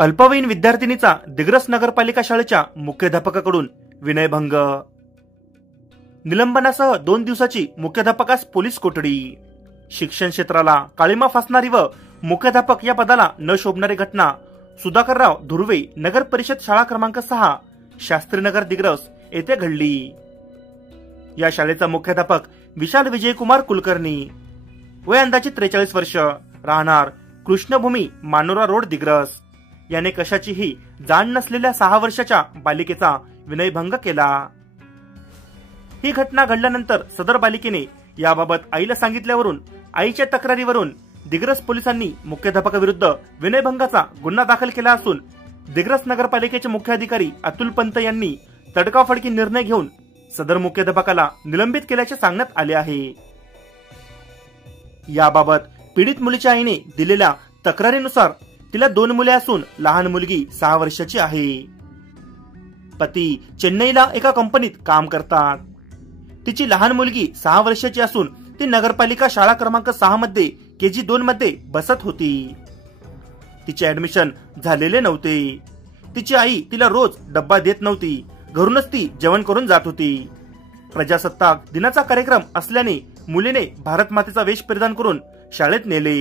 अल्पवयीन विद्यार्थिनीचा दिग्रस नगरपालिका शाळेच्या मुख्याध्यापकाकडून विनयभंग, निलंबनासह 2 दिवसाची मुख्याध्यापकास पोलीस कोठडी। शिक्षण क्षेत्राला काळीमा फासणारी व मुख्याध्यापक या पदाला न शोभणारी घटना सुधाकरराव धुर्वे नगर परिषद शाळा क्रमांक 6 शास्त्रीनगर दिग्रस येथे घडली। या शाळेचा मुख्याध्यापक विशाल विजयकुमार कुलकर्णी, वय अंदाजे 43 वर्ष, राहणार कृष्णभूमी मानोरा रोड दिग्रस, याने कशाचीही जाण नसलेल्या 6 वर्षाच्या बालिकेचा विनयभंग केला। ही घटना घडल्यानंतर सदर बालिकेने याबाबत आईला सांगितल्यावरून आईच्या तक्रारीवरून दिग्रस पोलिसांनी मुख्याध्यापकाविरुद्ध विनयभंगाचा गुन्हा दाखल केला असून दिग्रस नगरपालिकेचे मुख्याधिकारी अतुल पंत यांनी तडकाफडकी निर्णय घेऊन सदर मुख्याध्यापकाला निलंबित केल्याचे सांगण्यात आले आहे। याबाबत पीडित मुलीच्या आईने दिलेल्या तक्रारीनुसार तिला 2 मुले असून लहान मुलगी 6 वर्षाची आहे। पती चेन्नईला एका कंपनीत काम करतात। तिची लहान मुलगी 6 वर्षाची असून ती नगरपालिका शाळा क्रमांक 6 मध्ये KG 2 मध्ये बसत होती। तिचे ऍडमिशन झालेले नव्हते। तिची आई तिला रोज डब्बा देत नव्हती, घरूनच ती जेवण करून जात होती। प्रजासत्ताक दिनाचा कार्यक्रम असल्याने मुलीने भारत मातेचा वेश परिधान करून शाळेत नेले।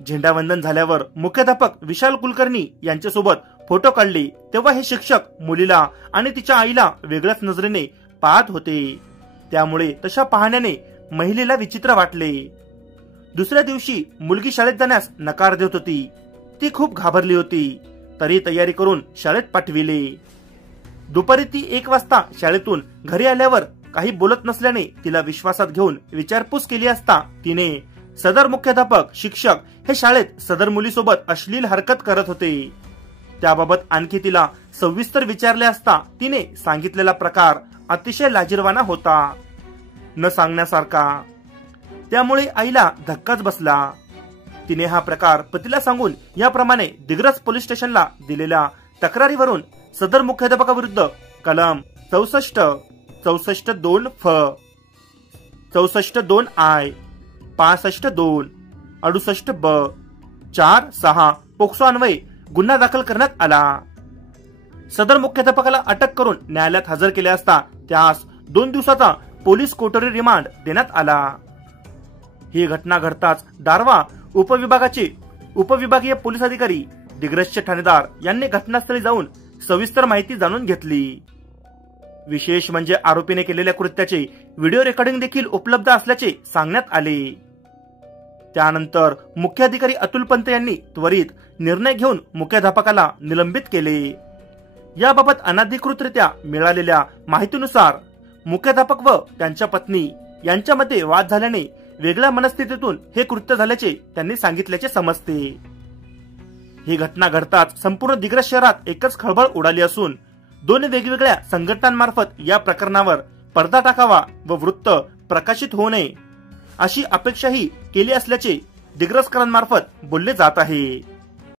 झेंडावंदन झाल्यावर मुख्याध्यापक विशाल कुलकर्णी यांच्यासोबत फोटो काढले तेव्हा हे शिक्षक मुलीला आणि तिच्या आईला वेगळ्याच नजरेने पाहत होते। त्यामुळे तशा पाहण्याने महिलेला विचित्र वाटले। दुसऱ्या दिवशी मुलगी शाळेत जाण्यास नकार देत होती। ती खूप घाबरली होती, तरी तयारी करून शाळेत पाठविले। दुपारी ती 1 वाजता शाळेतून घरी आल्यावर काही बोलत नसल्याने तिला विश्वासात घेऊन विचारपूस केली असता तिने सदर मुख्याध्यापक शिक्षक हे शाळेत सदर मुलीसोबत अश्लील हरकत करत होते। त्याबाबत आणखी तिला सविस्तर विचारले असता तिने सांगितलेला प्रकार अतिशय लाजिरवाणा होता, न सांगण्यासारखा। त्यामुळे आईला धक्काच बसला। तिने हा प्रकार पतीला सांगून याप्रमाणे दिग्रस पोलीस स्टेशनला दिलेल्या तक्रारीवरून सदर मुख्याध्यापकाविरुद्ध कलम 64, 64(2) फ, 64(2) I, 65(2), 68(ब), 4-6 पोक्सो अन्वये गुन्हा दाखल करण्यात आला। सदर मुख्याध्यापकाला अटक करून न्यायालयात हजर केले असता त्यास 2 दिवसाचा पोलीस कोठडी रिमांड देण्यात आला। ही घटना घडताच दारवा उपविभागाचे उपविभागीय पोलीस अधिकारी दिग्रसचे ठाणेदार यांनी घटनास्थळी जाऊन सविस्तर माहिती जाणून घेतली। विशेष म्हणजे आरोपीने केलेल्या कृत्याचे व्हिडिओ रेकॉर्डिंग देखील उपलब्ध असल्याचे सांगण्यात आले। त्यानंतर मुख्याधिकारी अतुल पंत यांनी त्वरित निर्णय घेऊन मुख्याध्यापकाला निलंबित केले। याबाबत अनधिकृतरित्या मिळालेल्या माहितीनुसार मुख्याध्यापक व त्यांच्या पत्नी यांच्यामध्ये वाद झाल्याने वेगळ्या मनस्थितीतून हे कृत्य झाल्याचे त्यांनी सांगितल्याचे समजते। ही घटना घडताच संपूर्ण दिग्रस शहरात एकच खळबळ उडाली असून 2 वेगवेगळ्या संघटनांमार्फत या प्रकरणावर पडदा टाकावा व वृत्त प्रकाशित होऊ नये अशी अपेक्षाही केली असल्याचे दिग्रसकरांमार्फत बोलले जात आहे।